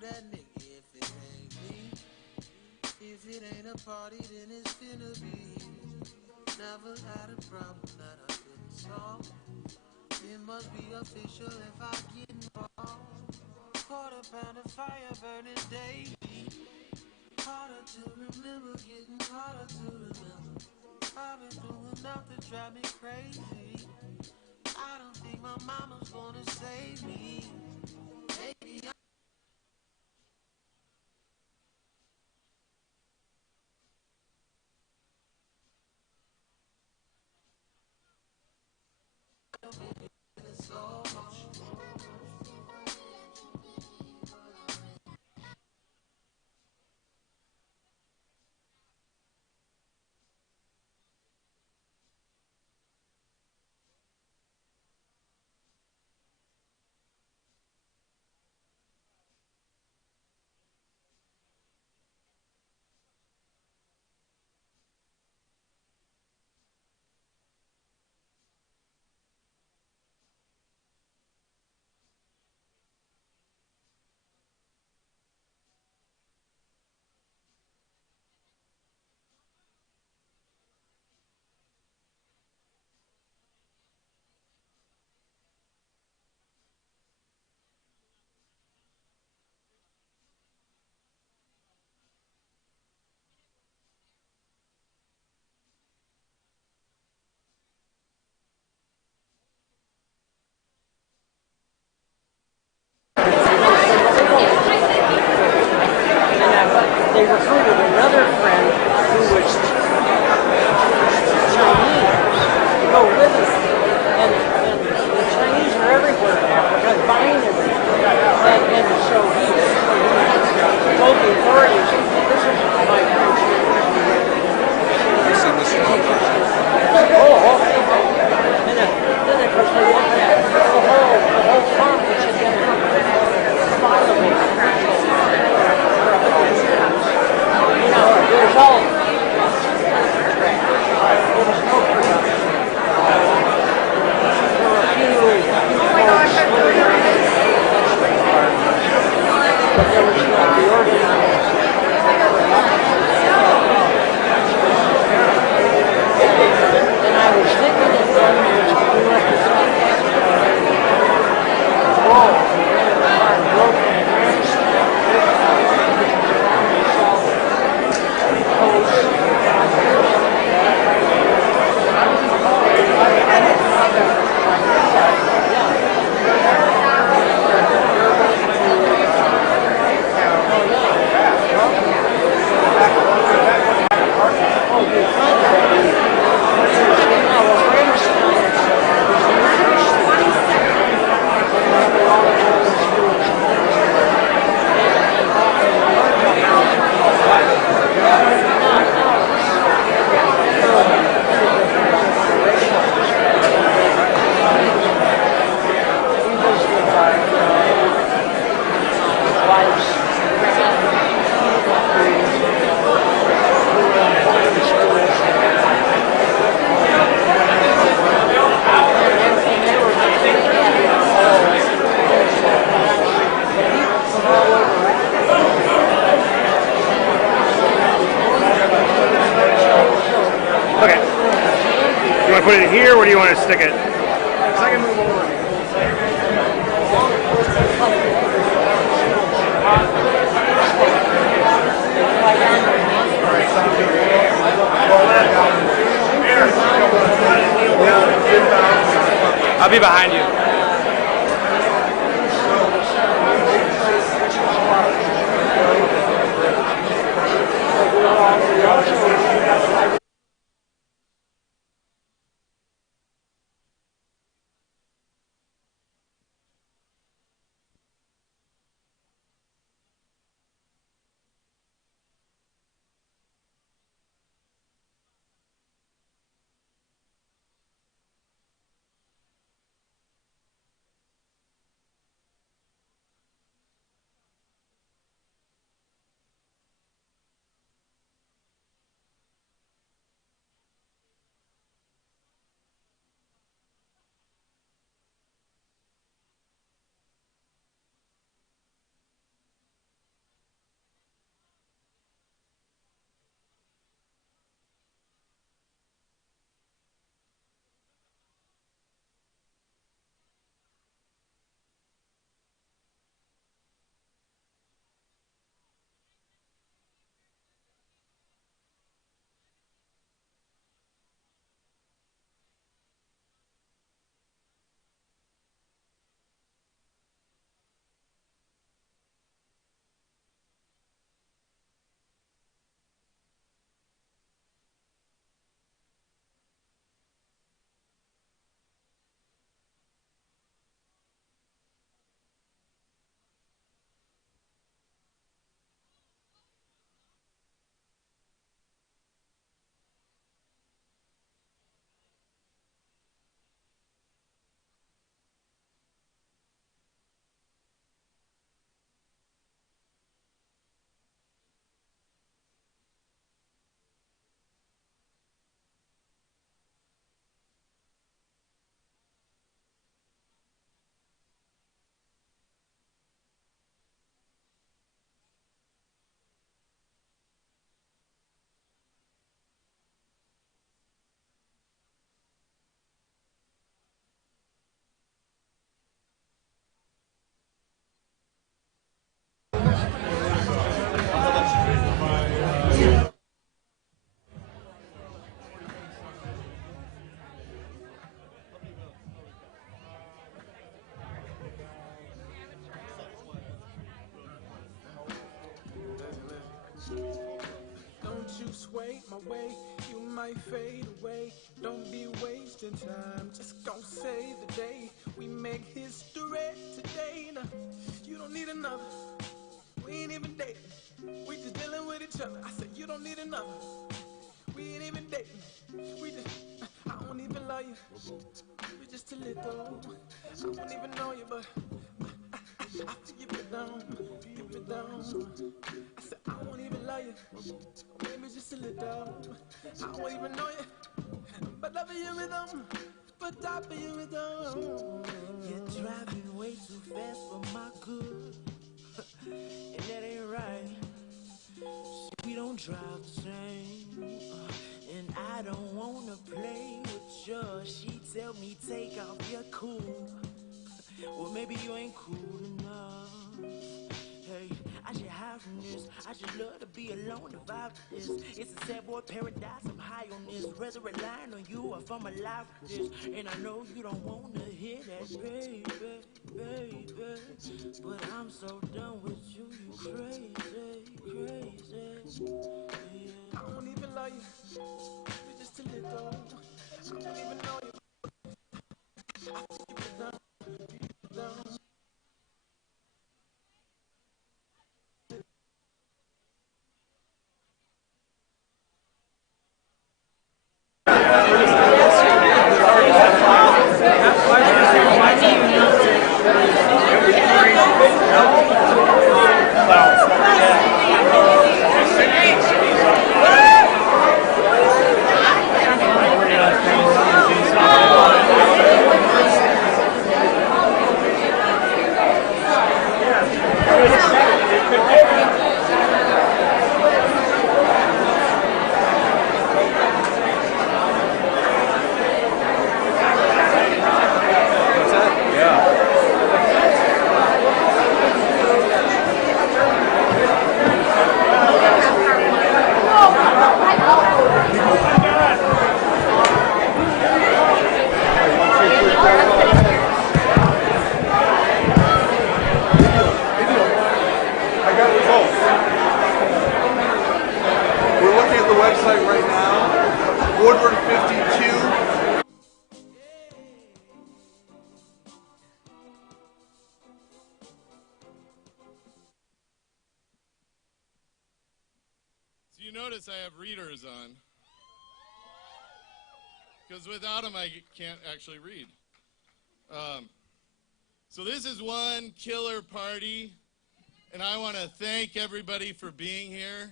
that nigga if it ain't me. If it ain't a party, then it's finna be. Never had a problem that I couldn't solve. It must be official if I get involved. Quarter pound of fire burning daily. Harder to remember, getting harder to remember. I've been through enough to drive me crazy. I don't think my mama's gonna save me. Maybe I'm in slow motion. They recruited another friend who was Chinese to go with us. And the Chinese are everywhere in Africa, buying everything. And so he told the authorities, this is my country. Oh, okay. And then of course they looked at the whole farm, which had been violated. There's all there was no production. There were a few folks but there was not the organized and I was thinking that then there's the Put it here, or do you want to stick it? Because I can move over. I'll be behind you. sway my way, you might fade away. Don't be wasting time, just gon' save the day. We make history today. Now, you don't need another, we ain't even dating. We just dealing with each other. I said you don't need another, we ain't even dating. We just, I don't even love you, we just a little. I don't even know you, but I keep it down, keep it down. I said I won't even love you, maybe just a little. I won't even know you, but love your rhythm, but top of your rhythm. You're driving way too fast for my good, and that ain't right. We don't drive the same, and I don't wanna play with you. She tell me take off your cool. Well, maybe you ain't cool enough. Hey, I should hide from this. I should love to be alone, the vibe to this. It's a sad boy paradise, I'm high on this. Rather relying on you if I'm alive for this. And I know you don't wanna hear that, baby, baby. But I'm so done with you, you crazy, crazy. Yeah. I don't even love you, you're just a little. I don't even know you. I keep it down. Website right now, Woodward 52. So you notice I have readers on, because without them I can't actually read. So this is one killer party, and I want to thank everybody for being here.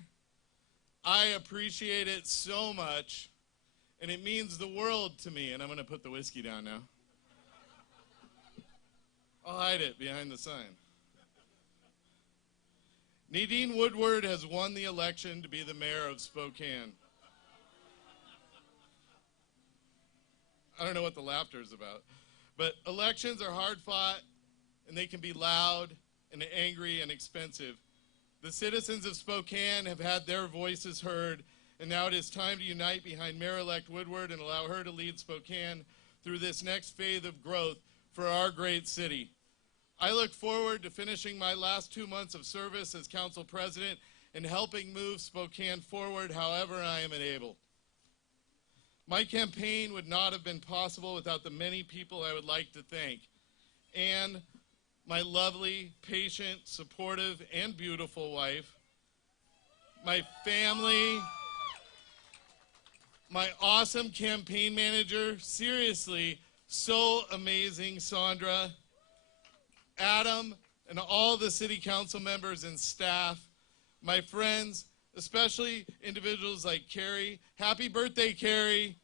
I appreciate it so much, and it means the world to me. And I'm going to put the whiskey down now. I'll hide it behind the sign. Nadine Woodward has won the election to be the mayor of Spokane. I don't know what the laughter is about, but elections are hard fought, and they can be loud and angry and expensive. The citizens of Spokane have had their voices heard, and now it is time to unite behind Mayor-elect Woodward and allow her to lead Spokane through this next phase of growth for our great city. I look forward to finishing my last 2 months of service as council president and helping move Spokane forward however I am able. My campaign would not have been possible without the many people I would like to thank, and my lovely, patient, supportive, and beautiful wife, my family, my awesome campaign manager, seriously, so amazing, Sandra, Adam, and all the city council members and staff, my friends, especially individuals like Carrie. Happy birthday, Carrie,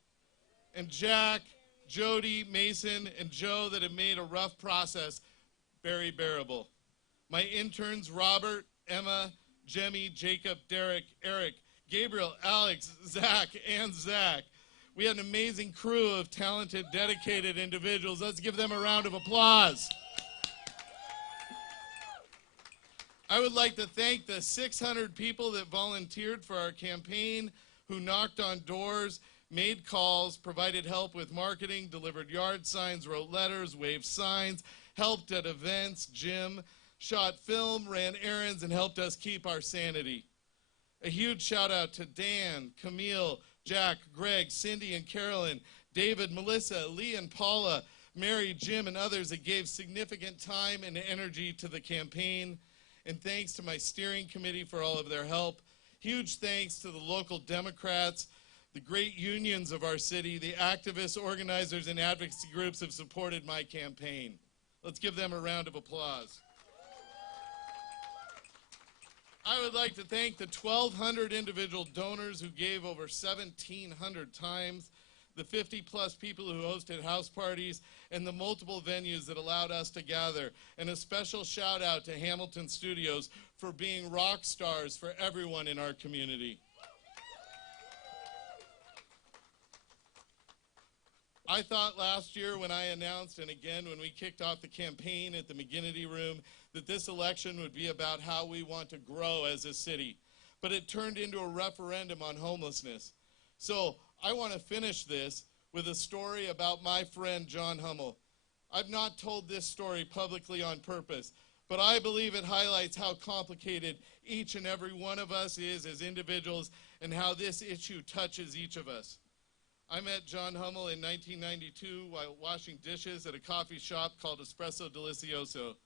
and Jack, Jody, Mason, and Joe that have made a rough process very bearable. My interns, Robert, Emma, Jemmy, Jacob, Derek, Eric, Gabriel, Alex, Zach, and Zach. We had an amazing crew of talented, dedicated individuals. Let's give them a round of applause. I would like to thank the 600 people that volunteered for our campaign, who knocked on doors, made calls, provided help with marketing, delivered yard signs, wrote letters, waved signs, helped at events, gym, shot film, ran errands, and helped us keep our sanity. A huge shout out to Dan, Camille, Jack, Greg, Cindy, and Carolyn, David, Melissa, Lee, and Paula, Mary, Jim, and others that gave significant time and energy to the campaign. And thanks to my steering committee for all of their help. Huge thanks to the local Democrats, the great unions of our city, the activists, organizers, and advocacy groups have supported my campaign. Let's give them a round of applause. I would like to thank the 1,200 individual donors who gave over 1,700 times, the 50-plus people who hosted house parties, and the multiple venues that allowed us to gather. And a special shout out to Hamilton Studios for being rock stars for everyone in our community. I thought last year when I announced, and again when we kicked off the campaign at the McGinnity Room, that this election would be about how we want to grow as a city. But it turned into a referendum on homelessness. So I want to finish this with a story about my friend John Hummel. I've not told this story publicly on purpose, but I believe it highlights how complicated each and every one of us is as individuals and how this issue touches each of us. I met John Hummel in 1992 while washing dishes at a coffee shop called Espresso Delicioso.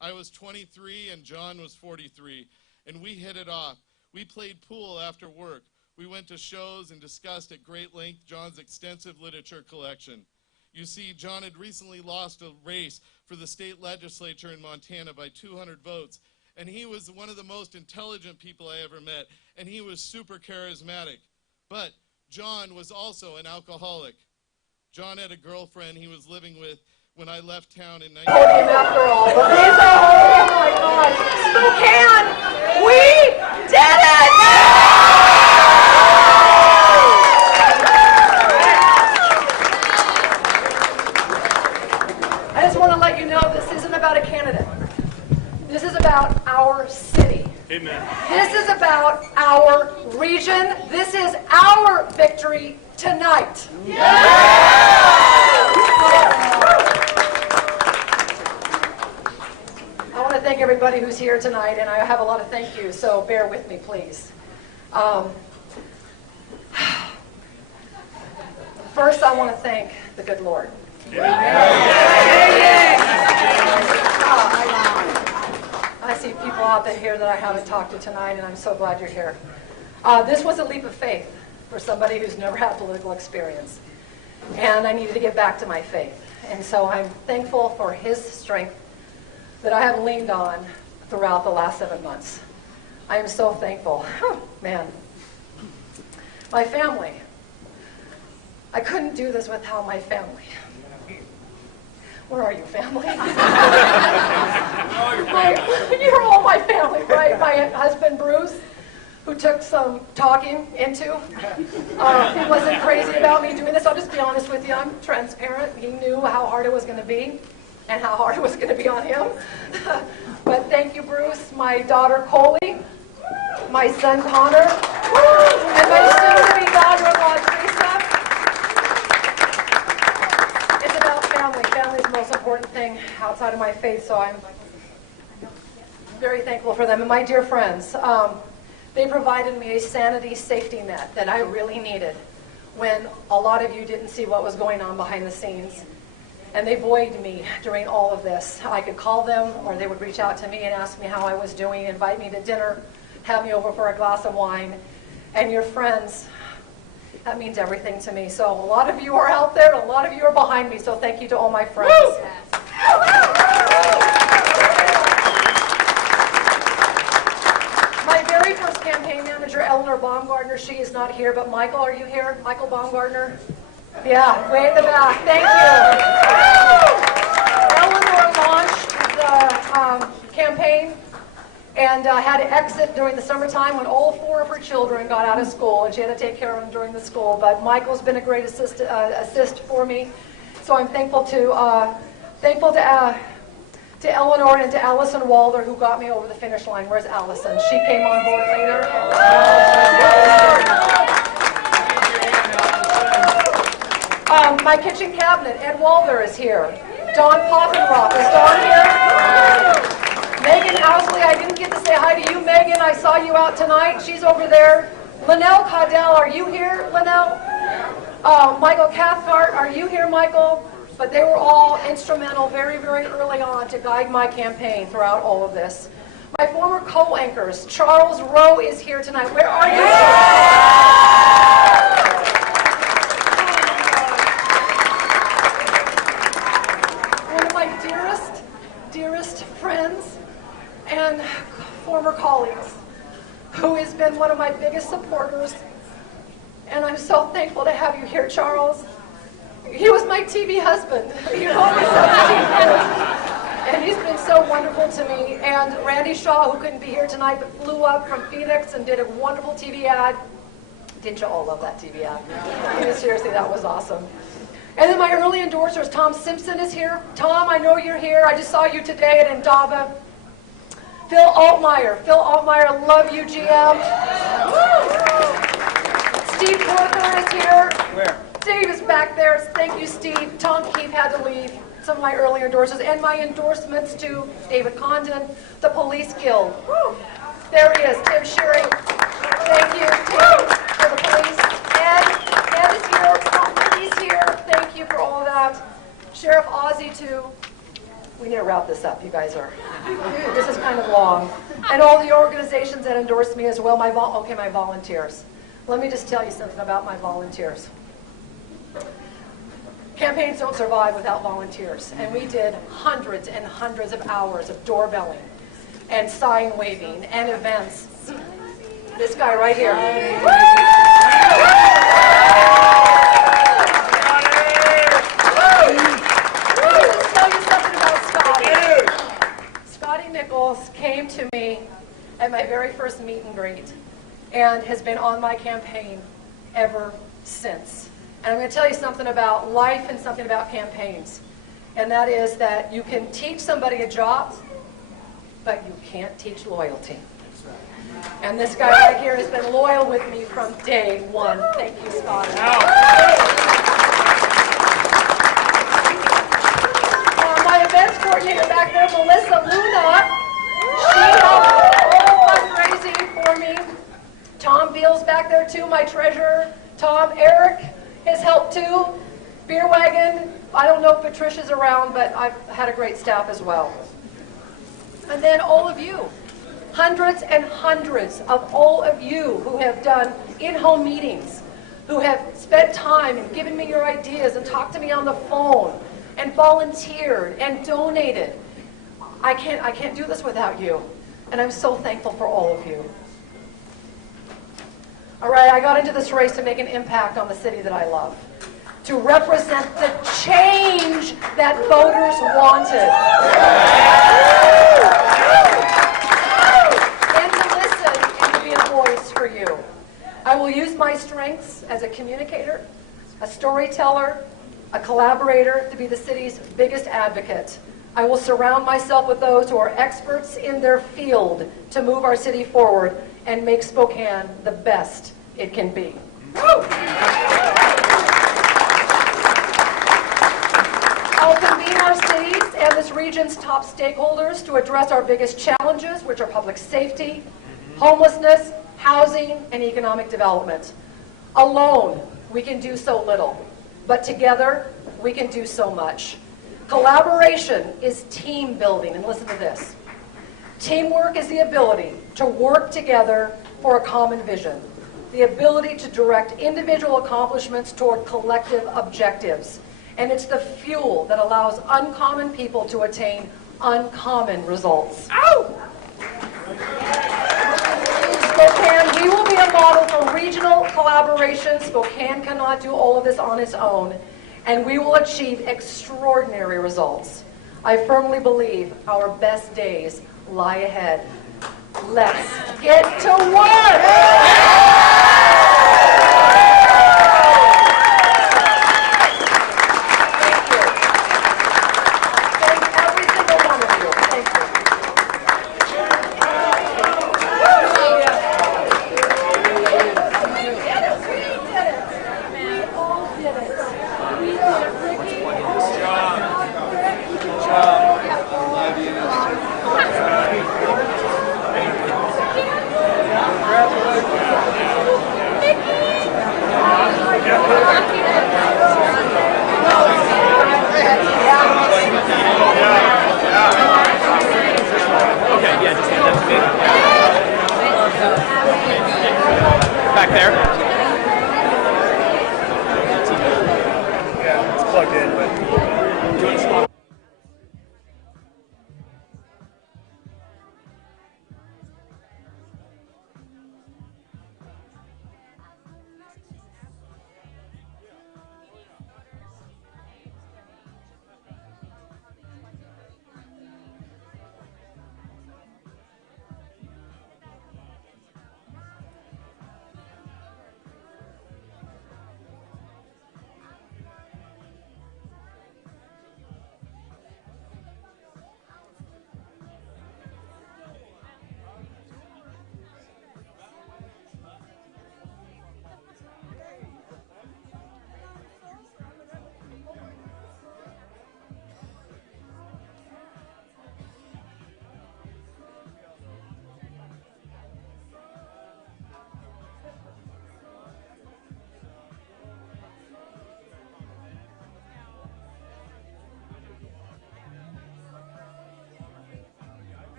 I was 23 and John was 43, and we hit it off. We played pool after work. We went to shows and discussed at great length John's extensive literature collection. You see, John had recently lost a race for the state legislature in Montana by 200 votes, and he was one of the most intelligent people I ever met, and he was super charismatic. But John was also an alcoholic. John had a girlfriend he was living with when I left town in 19... After all, but these are, oh my God, Spokane, we did it! I just want to let you know this isn't about a candidate. This is about our city. Amen. This is about our region. This is our victory tonight. I want to thank everybody who's here tonight, and I have a lot of thank yous, so bear with me, please. First, I want to thank the good Lord. I see people out there here that I haven't talked to tonight, and I'm so glad you're here. This was a leap of faith for somebody who's never had political experience, and I needed to get back to my faith. And so I'm thankful for his strength that I have leaned on throughout the last 7 months. I am so thankful. Man, my family. I couldn't do this without my family. Where are you, family? You're all my family, right? My husband, Bruce, who took some talking into. He wasn't crazy about me doing this. I'll just be honest with you. I'm transparent. He knew how hard it was going to be and how hard it was going to be on him. But thank you, Bruce. My daughter, Coley. My son, Connor. And my soon-to-be daughter-in-law, Teresa. It's about family. Family is the most important thing outside of my faith, so I'm very thankful for them. And my dear friends, they provided me a sanity safety net that I really needed when a lot of you didn't see what was going on behind the scenes. And they buoyed me during all of this. I could call them, or they would reach out to me and ask me how I was doing, invite me to dinner, have me over for a glass of wine. And your friends, that means everything to me. So a lot of you are out there, a lot of you are behind me, so thank you to all my friends. My very first campaign manager, Eleanor Baumgartner, she is not here, but Michael, are you here? Michael Baumgartner? Yeah, way at the back. Thank you. Eleanor launched the campaign and had to exit during the summertime when all 4 of her children got out of school, and she had to take care of them during the school. But Michael's been a great assist for me, so I'm thankful to Eleanor and to Allison Walder, who got me over the finish line. Where's Allison? She came on board later. My kitchen cabinet, Ed Walder is here. Don Poppenroth, is Don here? Megan Ousley, I didn't get to say hi to you, Megan. I saw you out tonight. She's over there. Linnell Caudell, are you here, Linnell? Michael Cathcart, are you here, Michael? But they were all instrumental very, very early on to guide my campaign throughout all of this. My former co-anchors, Charles Rowe is here tonight. Where are you? One of my dearest friends and former colleagues, who has been one of my biggest supporters. And I'm so thankful to have you here, Charles. He was my TV husband. You know, and he's been so wonderful to me. And Randy Shaw, who couldn't be here tonight, but flew up from Phoenix and did a wonderful TV ad. Didn't you all love that TV ad? I mean, seriously, that was awesome. And then my early endorsers, Tom Simpson is here. Tom, I know you're here. I just saw you today at Indaba. Phil Altmaier, love you, GM. Steve Porter is here. Where? Steve is back there. Thank you, Steve. Tom Keefe had to leave. Some of my early endorsers. And my endorsements to David Condon, the Police Guild. Woo. There he is, Tim Shearing. Thank you, Tim, for the police. Ed is here. He's here. Thank you for all of that. Sheriff Ozzie, too. We need to wrap this up. You guys are. This is kind of long. And all the organizations that endorse me as well. My volunteers. Let me just tell you something about my volunteers. Campaigns don't survive without volunteers. And we did hundreds and hundreds of hours of doorbelling and sign waving and events. This guy right here. Let's tell you something about Scotty. Scotty Nichols came to me at my very first meet and greet and has been on my campaign ever since. And I'm going to tell you something about life and something about campaigns. And that is that you can teach somebody a job, but you can't teach loyalty. And this guy right here has been loyal with me from day one. Thank you, Scott. My events coordinator back there, Melissa Luna, she helped all fundraising for me. Tom Beals back there too, my treasurer. Tom, Eric has helped too. Beer Wagon, I don't know if Patricia's around, but I've had a great staff as well. And then all of you, hundreds and hundreds of all of you who have done in-home meetings, who have spent time and given me your ideas and talked to me on the phone and volunteered and donated. I can't do this without you. And I'm so thankful for all of you. All right, I got into this race to make an impact on the city that I love, to represent the change that voters wanted, and to listen and to be a voice for you. I will use my strengths as a communicator, a storyteller, a collaborator to be the city's biggest advocate. I will surround myself with those who are experts in their field to move our city forward and make Spokane the best it can be. I'll convene our cities and this region's top stakeholders to address our biggest challenges, which are public safety, homelessness, housing, and economic development. Alone, we can do so little, but together, we can do so much. Collaboration is team building, and listen to this. Teamwork is the ability to work together for a common vision, the ability to direct individual accomplishments toward collective objectives, and it's the fuel that allows uncommon people to attain uncommon results. Spokane, we will be a model for regional collaboration. Spokane cannot do all of this on its own, and we will achieve extraordinary results. I firmly believe our best days lie ahead. Let's get to work! Thank you. Thank every single one of you. Thank you. We did it. We all did it. We did it, Ricky. Good job.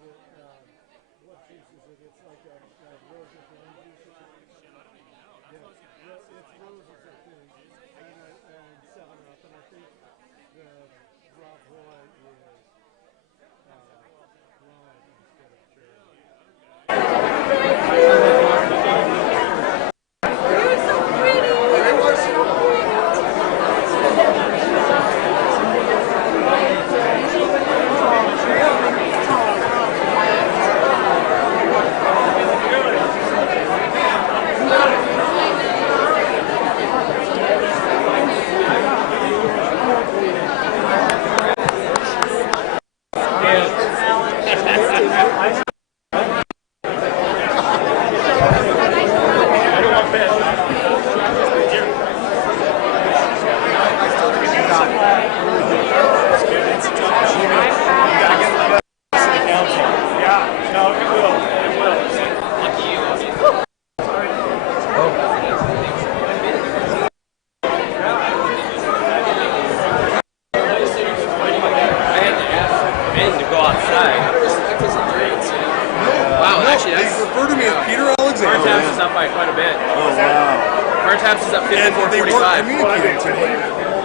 it, what juice is it? It's like a rose and lime juice. Shit, I don't even know. That's what I was going to ask. It's roses, I think. And 7-Up. And I think the Rob Roy is lime instead of cherry.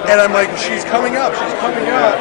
And I'm like, she's coming up, she's coming up.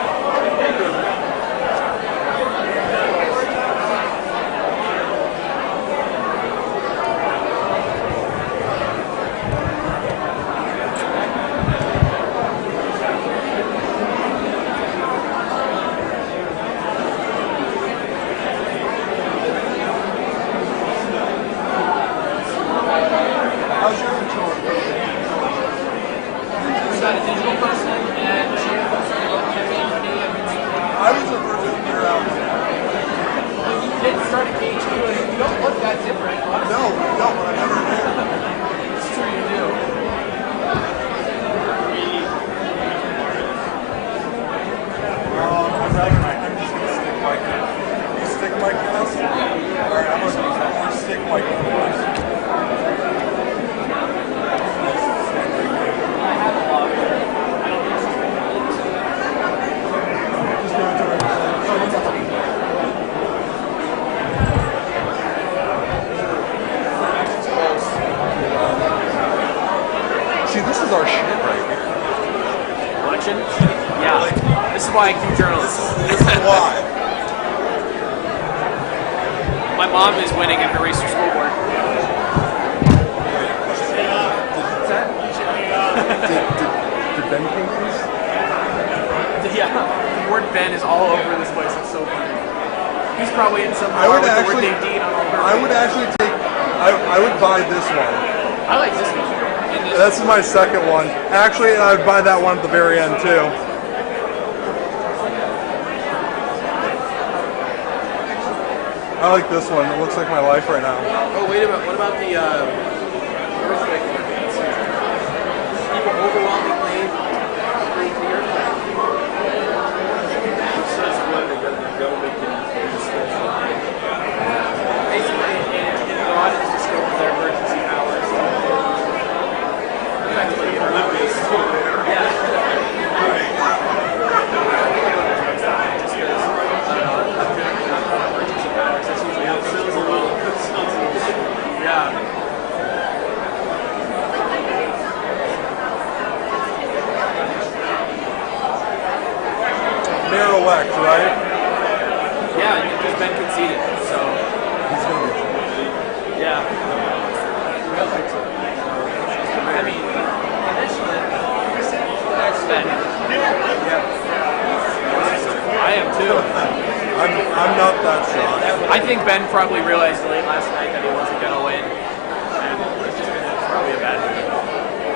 See, this is our shit right here. Election? Yeah. Like, this is why I keep journalism. This is why. My mom is winning in her research school board. Did Ben think this? Yeah. The word Ben is all over this place. It's so funny. He's probably in some I would with actually, the word Nadine on all her. I would actually take, I would buy this one. I like this one. This is my second one. Actually, I would buy that one at the very end too. I like this one. It looks like my life right now. Oh, wait a minute. What about the earthquake? People overwhelmingly agree with the earthquake. Basically, in God is the scope of their emergency powers. Effectively, yeah. Just because, I don't know, emergency powers, that's usually how things go. Yeah. Mayor-elect, right? Yeah, he's been conceded, so. He's gonna be. Yeah. I mean, initially, that's Ben. I am too. I'm not that shocked. I think Ben probably realized late last night that he wasn't going to win. And it's probably a bad move.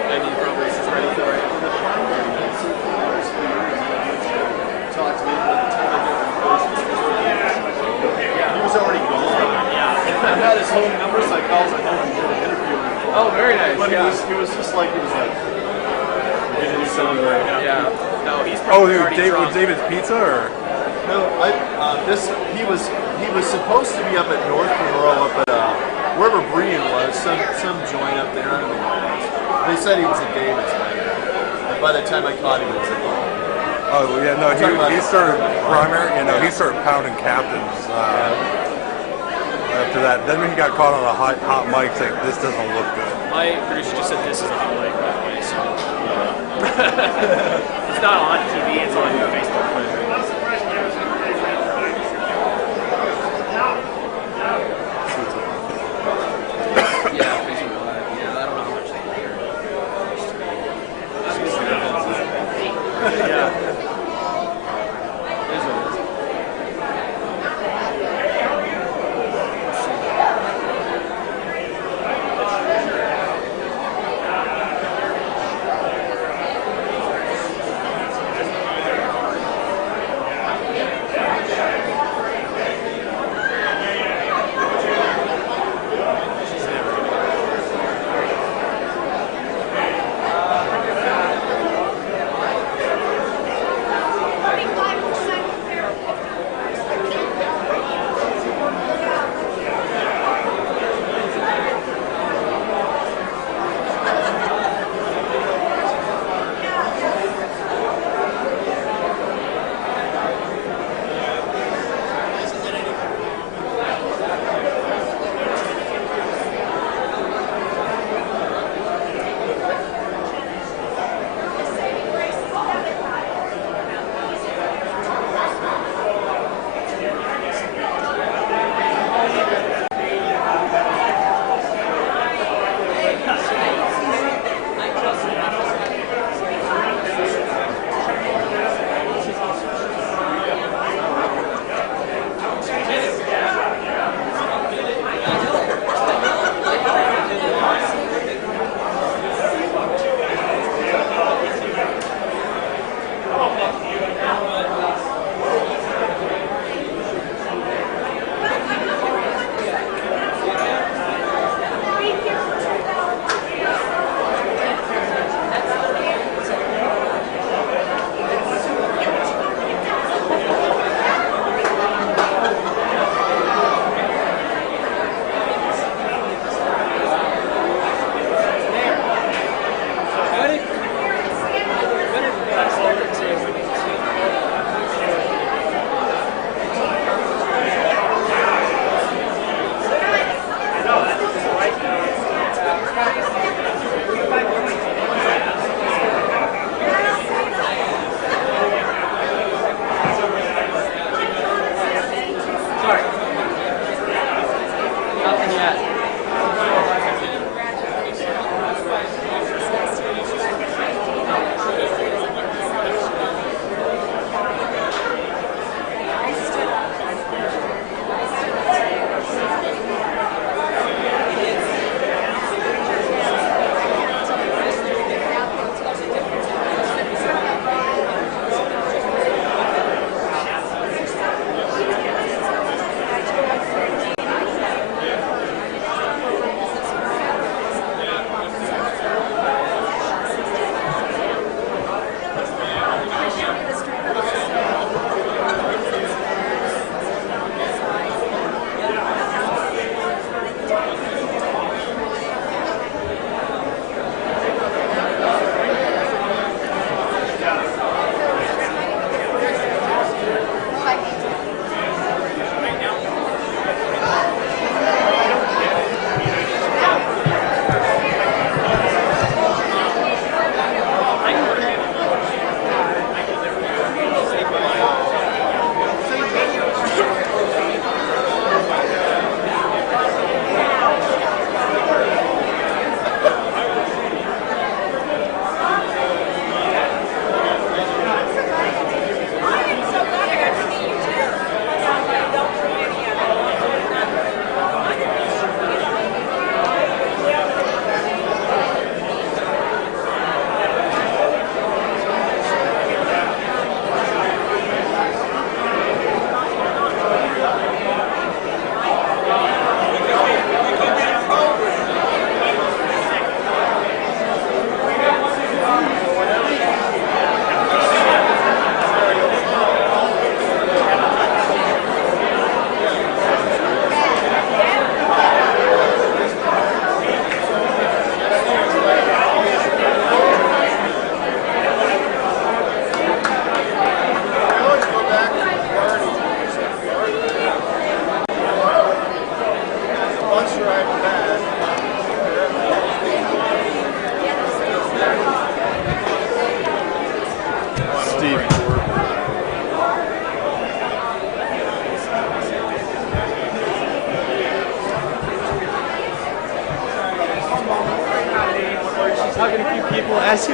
And he probably is just ready for it. He was already gone. Yeah. I had his whole number, so I called him and did an interview with him. Oh, very nice. But Yeah. he was just like, we're gonna do something right now. Yeah. No, he's Oh, probably dude, already drunk. David's Pizza, or? No, he was supposed to be up at North Monroe, up at wherever Brian was, some joint up there. I don't know what it was. They said he was at David's, but by the time I caught him, it was at home. Oh yeah, no, he started primary. You know, he started pounding captains after that. Then when he got caught on a hot mic, saying this doesn't look good. My producer just said this is a hot mic, by the way. So it's not on TV; it's on Facebook. Yeah, Facebook Live. Yeah, I don't know how much they hear. Yeah. It is what it is.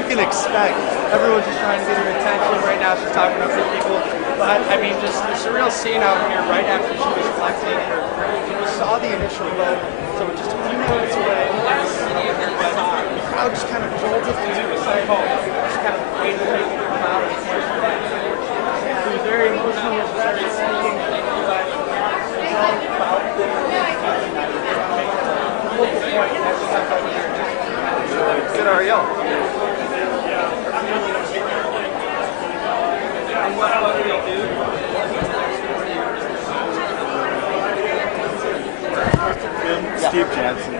you can expect. Everyone's just trying to get her attention. Right now she's talking to a few people. But, I mean, just the surreal scene out here right after she was elected. We saw the initial vote, so just a few minutes away. The crowd just kind of jolted into a cycle. Just kind of waiting for people to come out. It was very emotional. It was very speaking. But it's all about the local point. That's just like over here. Good, how are y'all? What do we do? Steve Jansen.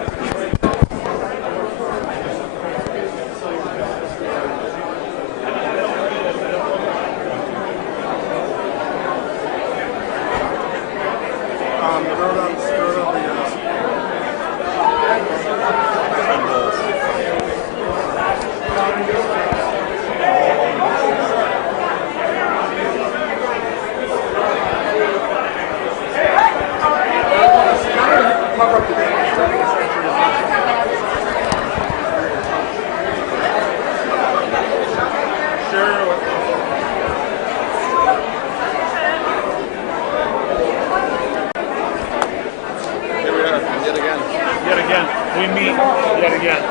We meet yet again.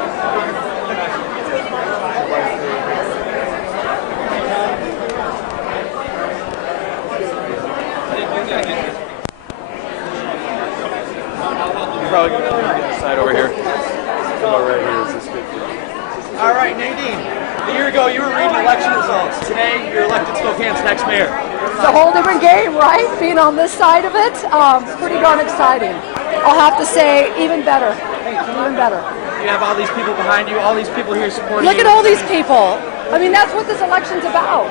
You're probably going to side over here. Come on right here. Is this good? All right, Nadine. A year ago, you were reading election results. Today, you're elected Spokane's next mayor. It's a whole different game, right? Being on this side of it, it's pretty darn exciting. I'll have to say, even better. Even better. You have all these people behind you, all these people here supporting Look you. at all these people. I mean, that's what this election's about.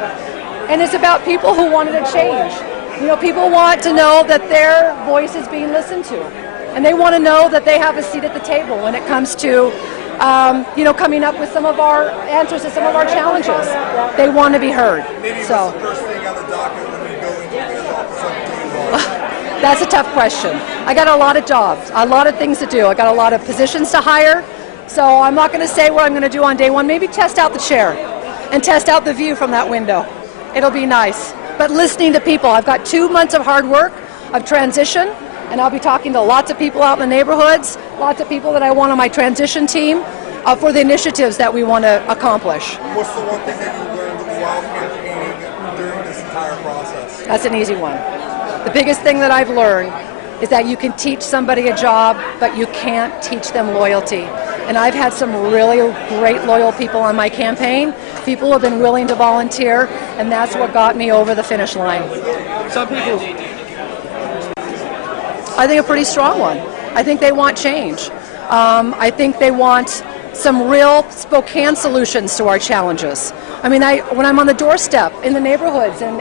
And it's about people who wanted a change. You know, people want to know that their voice is being listened to. And they want to know that they have a seat at the table when it comes to, you know, coming up with some of our answers to some of our challenges. They want to be heard. So What's the first thing on the docket when we go into mayor's office on day one? that's a tough question. I got a lot of jobs, a lot of things to do. I got a lot of positions to hire. So I'm not going to say what I'm going to do on day one. Maybe test out the chair and test out the view from that window. It'll be nice. But listening to people, I've got 2 months of hard work, of transition, and I'll be talking to lots of people out in the neighborhoods, lots of people that I want on my transition team for the initiatives that we want to accomplish. What's the one thing that you learned while campaigning during this entire process? That's an easy one. The biggest thing that I've learned is that you can teach somebody a job, but you can't teach them loyalty. And I've had some really great loyal people on my campaign, people who have been willing to volunteer, and that's what got me over the finish line. Some people, I think a pretty strong one. I think they want change. I think they want some real Spokane solutions to our challenges. I mean, when I'm on the doorstep in the neighborhoods and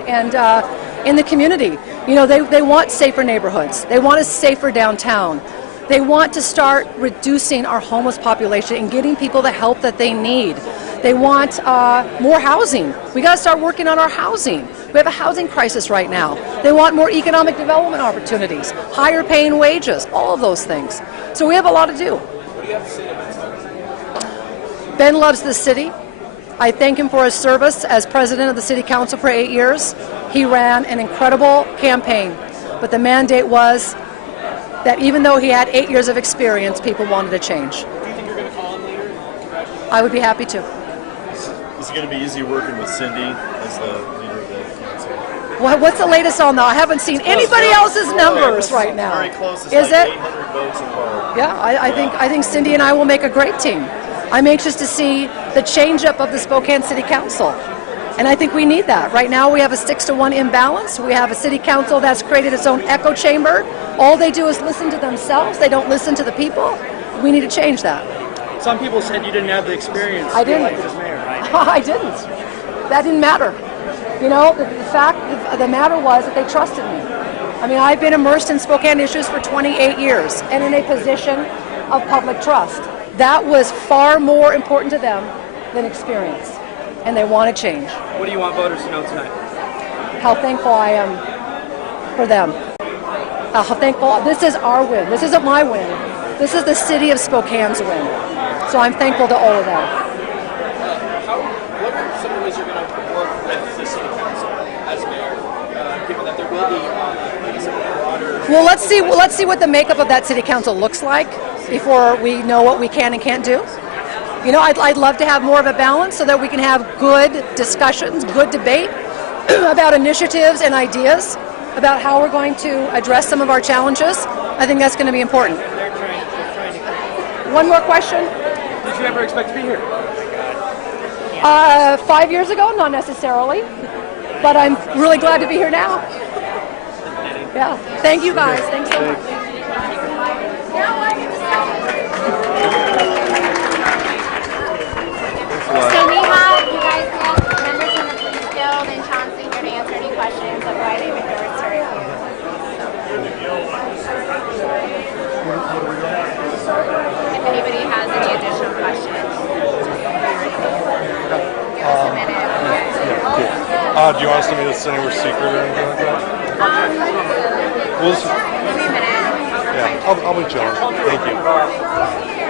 in the community, you know, they want safer neighborhoods. They want a safer downtown. They want to start reducing our homeless population and getting people the help that they need. They want more housing. We got to start working on our housing. We have a housing crisis right now. They want more economic development opportunities, higher paying wages, all of those things. So we have a lot to do. What do you have to say to Ben? Ben loves this city. I thank him for his service as president of the city council for 8 years. He ran an incredible campaign, but the mandate was that even though he had 8 years of experience, people wanted a change. Do you think you're going to call him later? I would be happy to. Is it going to be easy working with Cindy as the leader of the council? What's the latest on that? I haven't seen anybody else's numbers right now. Very close. It's Is like it? 800 votes apart. Yeah, I think Cindy and I will make a great team. I'm anxious to see the change-up of the Spokane City Council. And I think we need that. Right now we have a 6-to-1 imbalance. We have a city council that's created its own echo chamber. All they do is listen to themselves. They don't listen to the people. We need to change that. some people said you didn't have the experience I to be didn't. elected as mayor, right? I didn't. That didn't matter. You know, the fact, the matter was that they trusted me. I mean, I've been immersed in Spokane issues for 28 years and in a position of public trust. That was far more important to them than experience, and they want to change. What do you want voters to know tonight? How thankful I am for them. How thankful. This is our win. This isn't my win. This is the city of Spokane's win. So I'm thankful to all of them. How Well, let's see what the makeup of that city council looks like before we know what we can and can't do. You know, I'd love to have more of a balance so that we can have good discussions, good debate about initiatives and ideas about how we're going to address some of our challenges. I think that's going to be important. One more question. Did you ever expect to be here? 5 years ago, not necessarily, but I'm really glad to be here now. Yeah, thank you guys. Thanks so much. So we have, you guys have members from the Police Guild and Chauncey here to answer any questions of why they've endorsed her. If anybody has any additional questions. Give us a minute. Do you want us to meet this anywhere secret or anything like that? Give me a minute. Yeah, I'll be chilling. Thank you.